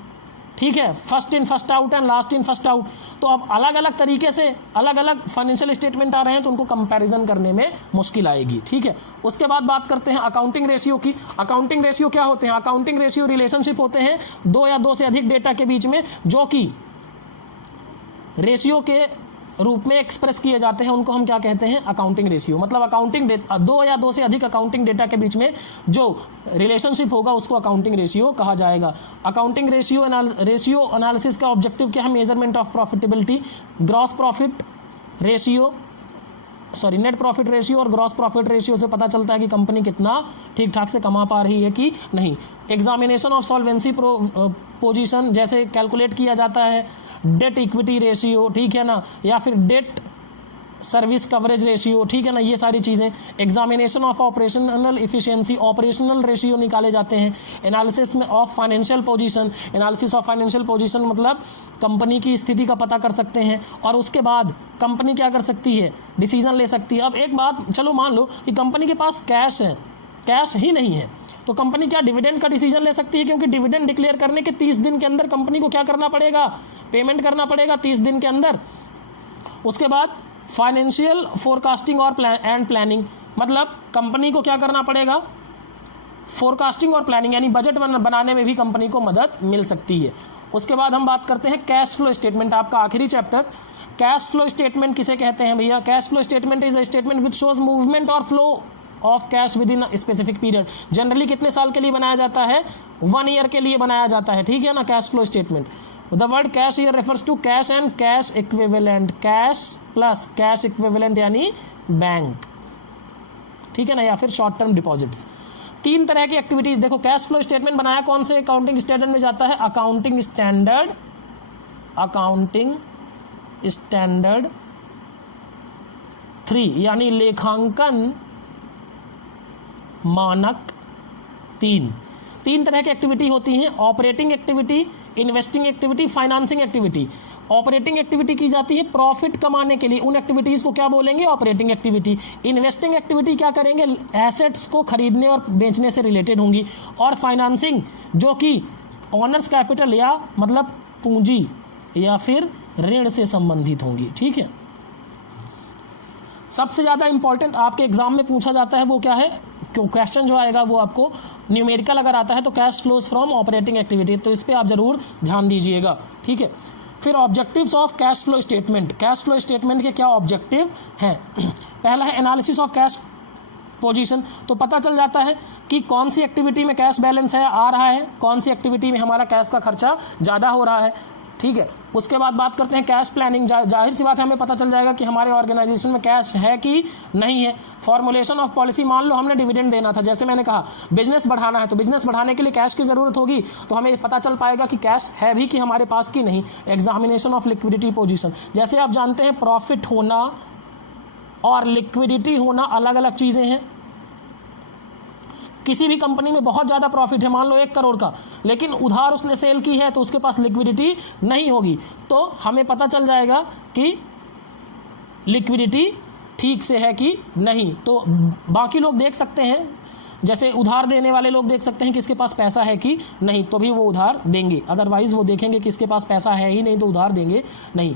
ठीक है, first in first out and last in first out. तो अब अलग अलग तरीके से अलग अलग फाइनेंशियल स्टेटमेंट आ रहे हैं तो उनको कंपैरिजन करने में मुश्किल आएगी, ठीक है। उसके बाद बात करते हैं अकाउंटिंग रेशियो की। अकाउंटिंग रेशियो क्या होते हैं? अकाउंटिंग रेशियो रिलेशनशिप होते हैं दो या दो से अधिक डेटा के बीच में, जो कि रेशियो के रूप में एक्सप्रेस किए जाते हैं, उनको हम क्या कहते हैं? Accounting ratio. मतलब अकाउंटिंग दो या दो से अधिक अकाउंटिंग डेटा के बीच में जो रिलेशनशिप होगा उसको अकाउंटिंग रेशियो कहा जाएगा। अकाउंटिंग रेशियो एनालिसिस का ऑब्जेक्टिव क्या है? Measurement of profitability, gross profit ratio, net profit ratio और ग्रॉस प्रॉफिट रेशियो से पता चलता है कि कंपनी कितना ठीक ठाक से कमा पा रही है कि नहीं। एग्जामिनेशन ऑफ सॉल्वेंसी पोजीशन, जैसे कैलकुलेट किया जाता है डेट इक्विटी रेशियो, ठीक है ना, या फिर डेट सर्विस कवरेज रेशियो, ठीक है ना, ये सारी चीज़ें। Examination of operational efficiency, operational ratio निकाले जाते हैं। एनालिसिस में of financial position, analysis of financial position मतलब कंपनी की स्थिति का पता कर सकते हैं और उसके बाद कंपनी क्या कर सकती है? डिसीजन ले सकती है। अब एक बात, चलो मान लो कि कंपनी के पास कैश है, कैश ही नहीं है, तो कंपनी क्या डिविडेंड का डिसीजन ले सकती है? क्योंकि डिविडेंड डिक्लेयर करने के 30 दिन के अंदर कंपनी को क्या करना पड़ेगा? पेमेंट करना पड़ेगा 30 दिन के अंदर। उसके बाद फाइनेंशियल फोरकास्टिंग और प्लानिंग, मतलब कंपनी को क्या करना पड़ेगा? फोरकास्टिंग और प्लानिंग, यानी बजट बनाने में भी कंपनी को मदद मिल सकती है। उसके बाद हम बात करते हैं कैश फ्लो स्टेटमेंट, आपका आखिरी चैप्टर। कैश फ्लो स्टेटमेंट किसे कहते हैं भैया? Cash flow statement is a statement which shows movement और flow of cash within specific period. Generally कितने साल के लिए बनाया जाता है? 1 ईयर के लिए बनाया जाता है, ठीक है ना, cash flow statement. The word cash here refers to cash and cash equivalent, cash plus cash equivalent यानी बैंक, ठीक है ना, या फिर शॉर्ट टर्म डिपॉजिट्स। 3 तरह की एक्टिविटीज देखो। कैश फ्लो स्टेटमेंट बनाया कौन से अकाउंटिंग स्टैंडर्ड में जाता है? अकाउंटिंग स्टैंडर्ड 3 यानी लेखांकन मानक 3 तरह की एक्टिविटी होती हैं, operating activity, investing activity, financing activity. Operating activity की जाती है प्रॉफिट कमाने के लिए, उन एक्टिविटीज को क्या बोलेंगे? Operating activity. इन्वेस्टिंग एक्टिविटी क्या करेंगे? एसेट्स को खरीदने और बेचने से रिलेटेड होंगी। और फाइनेंसिंग जो कि ऑनर्स कैपिटल या मतलब पूंजी या फिर ऋण से संबंधित होंगी, ठीक है। सबसे ज़्यादा इंपॉर्टेंट आपके एग्जाम में पूछा जाता है वो क्या है? क्वेश्चन जो आएगा वो आपको न्यूमेरिकल अगर आता है तो cash flows from operating activity, तो इस पे आप जरूर ध्यान दीजिएगा, ठीक है। फिर objectives of cash flow statement. Cash flow statement के क्या ऑब्जेक्टिव हैं? पहला है एनालिसिस ऑफ कैश पोजीशन, तो पता चल जाता है कि कौन सी एक्टिविटी में कैश बैलेंस है आ रहा है, कौन सी एक्टिविटी में हमारा कैश का खर्चा ज़्यादा हो रहा है, ठीक है। उसके बाद बात करते हैं कैश प्लानिंग। जाहिर सी बात है हमें पता चल जाएगा कि हमारे ऑर्गेनाइजेशन में कैश है कि नहीं है। फॉर्मुलेशन ऑफ पॉलिसी, मान लो हमने डिविडेंड देना था, जैसे मैंने कहा बिजनेस बढ़ाना है तो बिजनेस बढ़ाने के लिए कैश की ज़रूरत होगी, तो हमें पता चल पाएगा कि कैश है भी कि हमारे पास की नहीं। एग्जामिनेशन ऑफ लिक्विडिटी पोजीशन, जैसे आप जानते हैं प्रॉफिट होना और लिक्विडिटी होना अलग अलग चीज़ें हैं। किसी भी कंपनी में बहुत ज़्यादा प्रॉफिट है, मान लो 1 करोड़ का, लेकिन उधार उसने सेल की है तो उसके पास लिक्विडिटी नहीं होगी, तो हमें पता चल जाएगा कि लिक्विडिटी ठीक से है कि नहीं। तो बाकी लोग देख सकते हैं, जैसे उधार देने वाले लोग देख सकते हैं कि इसके पास पैसा है कि नहीं, तो भी वो उधार देंगे। अदरवाइज़ वो देखेंगे कि इसके पास पैसा है ही नहीं तो उधार देंगे नहीं,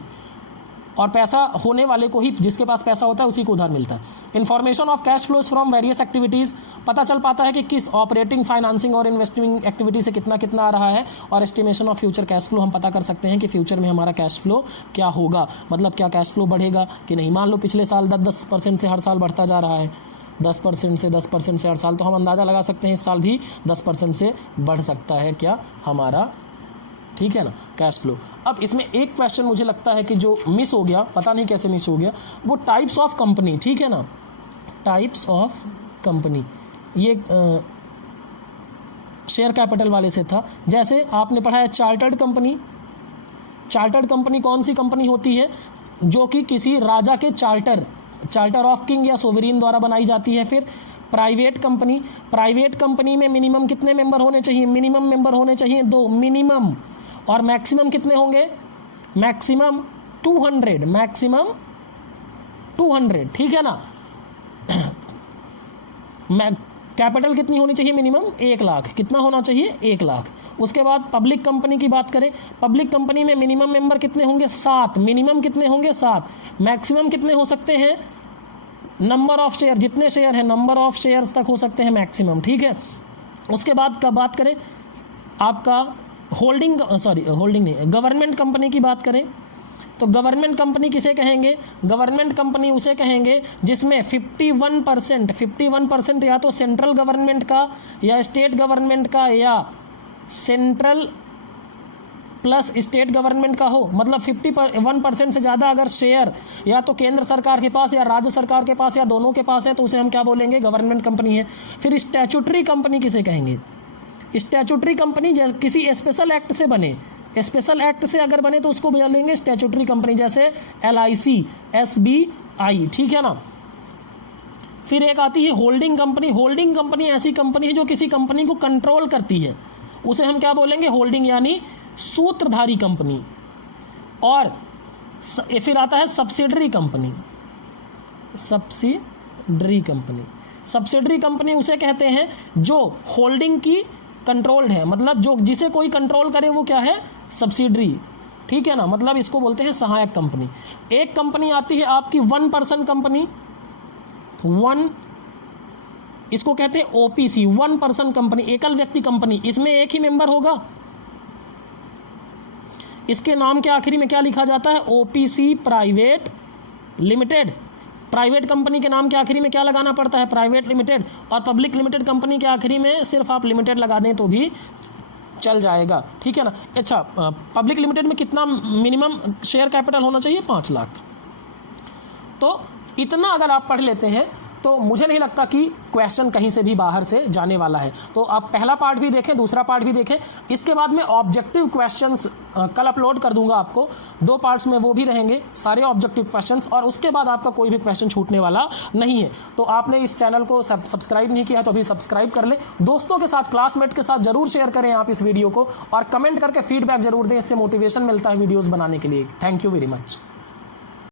और पैसा होने वाले को ही, जिसके पास पैसा होता है उसी को उधार मिलता है। Information of cash flows from various activities, पता चल पाता है कि किस ऑपरेटिंग, फाइनेंसिंग और इन्वेस्टिंग एक्टिविटी से कितना कितना आ रहा है। और estimation of future cash flow, हम पता कर सकते हैं कि फ्यूचर में हमारा कैश फ्लो क्या होगा, मतलब क्या कैश फ्लो बढ़ेगा कि नहीं। मान लो पिछले साल 10% से हर साल बढ़ता जा रहा है, 10% से 10% से हर साल, तो हम अंदाज़ा लगा सकते हैं इस साल भी 10% से बढ़ सकता है क्या हमारा, ठीक है ना, कैश फ्लो। अब इसमें एक क्वेश्चन मुझे लगता है कि जो मिस हो गया, पता नहीं कैसे मिस हो गया, वो टाइप्स ऑफ कंपनी, ठीक है ना, टाइप्स ऑफ कंपनी, ये शेयर कैपिटल वाले से था। जैसे आपने पढ़ा है चार्टर्ड कंपनी। चार्टर्ड कंपनी कौन सी कंपनी होती है? जो कि किसी राजा के चार्टर ऑफ किंग या सोवरीन द्वारा बनाई जाती है। फिर प्राइवेट कंपनी में मिनिमम कितने मेंबर होने चाहिए? मिनिमम मेंबर होने चाहिए 2 मिनिमम, और मैक्सिमम कितने होंगे? मैक्सिमम 200, मैक्सिमम 200, ठीक है ना। कैपिटल कितनी होनी चाहिए? मिनिमम 1 लाख। कितना होना चाहिए? 1 लाख। उसके बाद पब्लिक कंपनी की बात करें, पब्लिक कंपनी में मिनिमम मेंबर कितने होंगे? 7। मिनिमम कितने होंगे? 7। मैक्सिमम कितने हो सकते हैं? नंबर ऑफ शेयर, जितने शेयर हैं नंबर ऑफ शेयर्स तक हो सकते हैं मैक्सिमम, ठीक है। उसके बाद का बात करें आपका होल्डिंग नहीं, गवर्नमेंट कंपनी की बात करें तो गवर्नमेंट कंपनी किसे कहेंगे? गवर्नमेंट कंपनी उसे कहेंगे जिसमें 51% या तो सेंट्रल गवर्नमेंट का या स्टेट गवर्नमेंट का या सेंट्रल प्लस स्टेट गवर्नमेंट का हो। मतलब 51% से ज़्यादा अगर शेयर या तो केंद्र सरकार के पास या राज्य सरकार के पास या दोनों के पास है तो उसे हम क्या बोलेंगे? गवर्नमेंट कंपनी है। फिर स्टैट्यूटरी कंपनी किसे कहेंगे? स्टैट्यूटरी कंपनी जैसे किसी स्पेशल एक्ट से बने, स्पेशल एक्ट से अगर बने तो उसको बोलेंगे स्टैट्यूटरी कंपनी, जैसे LIC, SBI, ठीक है ना। फिर एक आती है होल्डिंग कंपनी। होल्डिंग कंपनी ऐसी कंपनी है जो किसी कंपनी को कंट्रोल करती है, उसे हम क्या बोलेंगे? होल्डिंग, यानी सूत्रधारी कंपनी। और फिर आता है सब्सिडरी कंपनी। सब्सिडरी कंपनी उसे कहते हैं जो होल्डिंग की कंट्रोल्ड है, मतलब जो जिसे कोई कंट्रोल करे वो क्या है? सब्सिडरी, ठीक है ना। मतलब इसको बोलते हैं सहायक कंपनी। एक कंपनी आती है आपकी 1 पर्सन कंपनी, इसको कहते हैं OPC, 1 पर्सन कंपनी, एकल व्यक्ति कंपनी। इसमें एक ही मेंबर होगा। इसके नाम के आखिरी में क्या लिखा जाता है? OPC private limited. Private company के नाम के आखिरी में क्या लगाना पड़ता है? Private limited. और पब्लिक लिमिटेड कंपनी के आखिरी में सिर्फ आप लिमिटेड लगा दें तो भी चल जाएगा, ठीक है ना। अच्छा, पब्लिक लिमिटेड में कितना मिनिमम शेयर कैपिटल होना चाहिए? 5 लाख। तो इतना अगर आप पढ़ लेते हैं तो मुझे नहीं लगता कि क्वेश्चन कहीं से भी बाहर से जाने वाला है। तो आप पहला पार्ट भी देखें, दूसरा पार्ट भी देखें। इसके बाद में ऑब्जेक्टिव क्वेश्चंस कल अपलोड कर दूंगा आपको, 2 पार्ट्स में वो भी रहेंगे, सारे ऑब्जेक्टिव क्वेश्चंस, और उसके बाद आपका कोई भी क्वेश्चन छूटने वाला नहीं है। तो आपने इस चैनल को सब्सक्राइब नहीं किया तो अभी सब्सक्राइब कर लें। दोस्तों के साथ, क्लासमेट के साथ जरूर शेयर करें आप इस वीडियो को, और कमेंट करके फीडबैक जरूर दें, इससे मोटिवेशन मिलता है वीडियोज़ बनाने के लिए। Thank you very much.